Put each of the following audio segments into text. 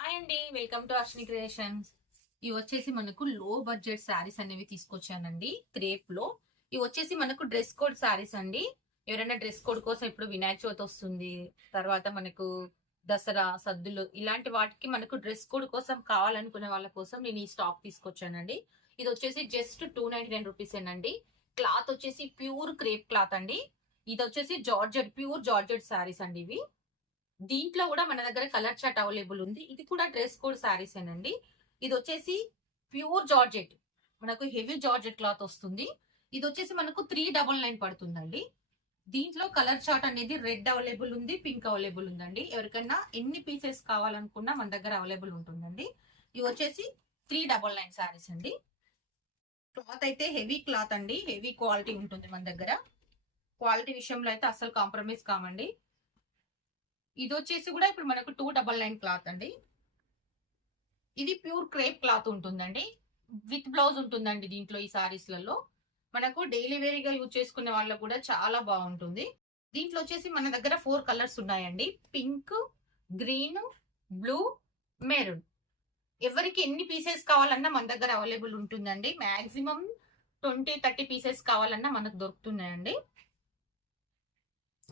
Hi అండి, welcome to Ashwini creations. ఇవి వచ్చేసి మనకు లో బడ్జెట్ శారీస్ అనేవి తీసుకొచ్చానండి క్రేప్ లో. ఇవి వచ్చేసి మనకు డ్రెస్ కోడ్ శారీస్ అండి. ఎవరైనా డ్రెస్ కోడ్ కోసం ఇప్పుడు వినాయక చవితి వస్తుంది, తర్వాత మనకు దసరా సద్దులు ఇలాంటి వాటికి మనకు డ్రెస్ కోడ్ కోసం కావాలనుకునే వాళ్ళ కోసం నేను ఈ స్టాక్ తీసుకొచ్చానండి. ఇది వచ్చేసి జస్ట్ 299 రూపీస్ ఏనండి. క్లాత్ వచ్చేసి ప్యూర్ క్రేప్ క్లాత్ అండి. ఇది వచ్చేసి జార్జెట్, ప్యూర్ జార్జెట్ శారీస్ అండి ఇవి. దీంట్లో కూడా మన దగ్గర కలర్ చార్ట్ అవైలబుల్ ఉంది. ఇది కూడా డ్రెస్ కోడ్ శారీస్ ఏనండి. ఇది వచ్చేసి ప్యూర్ జార్జెట్, మనకు హెవీ జార్జెట్ క్లాత్ వస్తుంది. ఇది వచ్చేసి మనకు 399 పడుతుందండి. దీంట్లో కలర్ చార్ట్ అనేది రెడ్ అవైలబుల్ ఉంది, పింక్ అవైలబుల్ ఉందండి. ఎవరికైనా ఎన్ని పీసెస్ కావాలనుకున్నా మన దగ్గర అవైలబుల్ ఉంటుందండి. ఇవి వచ్చేసి 399 శారీస్ అండి. క్లాత్ అయితే హెవీ క్లాత్ అండి, హెవీ క్వాలిటీ ఉంటుంది మన దగ్గర. క్వాలిటీ విషయంలో అయితే అస్సలు కాంప్రమైజ్ కామండి. ఇది వచ్చేసి కూడా ఇప్పుడు మనకు 299 క్లాత్ అండి. ఇది ప్యూర్ క్రేప్ క్లాత్ ఉంటుందండి, విత్ బ్లౌజ్ ఉంటుందండి దీంట్లో. ఈ సారీస్లలో మనకు డైలీ వేరీగా యూజ్ చేసుకునే వాళ్ళకు కూడా చాలా బాగుంటుంది. దీంట్లో వచ్చేసి మన దగ్గర 4 కలర్స్ ఉన్నాయండి: పింక్, గ్రీన్, బ్లూ, మెరూన్. ఎవరికి ఎన్ని పీసెస్ కావాలన్నా మన దగ్గర అవైలబుల్ ఉంటుందండి. మాక్సిమం 20-30 పీసెస్ కావాలన్నా మనకు దొరుకుతున్నాయండి.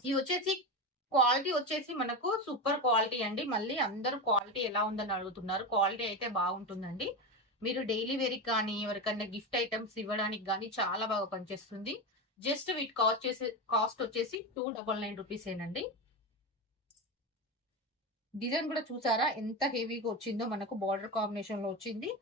ఇది వచ్చేసి క్వాలిటీ వచ్చేసి మనకు సూపర్ క్వాలిటీ అండి. మళ్ళీ అందరూ క్వాలిటీ ఎలా ఉందని అడుగుతున్నారు. క్వాలిటీ అయితే బాగుంటుందండి. మీరు డైలీ వేర్ కానీ ఎవరికైనా గిఫ్ట్ ఐటమ్స్ ఇవ్వడానికి కానీ చాలా బాగా పనిచేస్తుంది. జస్ట్ వీటి కాస్ట్ వచ్చేసి 299 రూపీస్ ఏనండి. డిజైన్ కూడా చూసారా ఎంత హెవీగా వచ్చిందో, మనకు బార్డర్ కాంబినేషన్ లో వచ్చింది.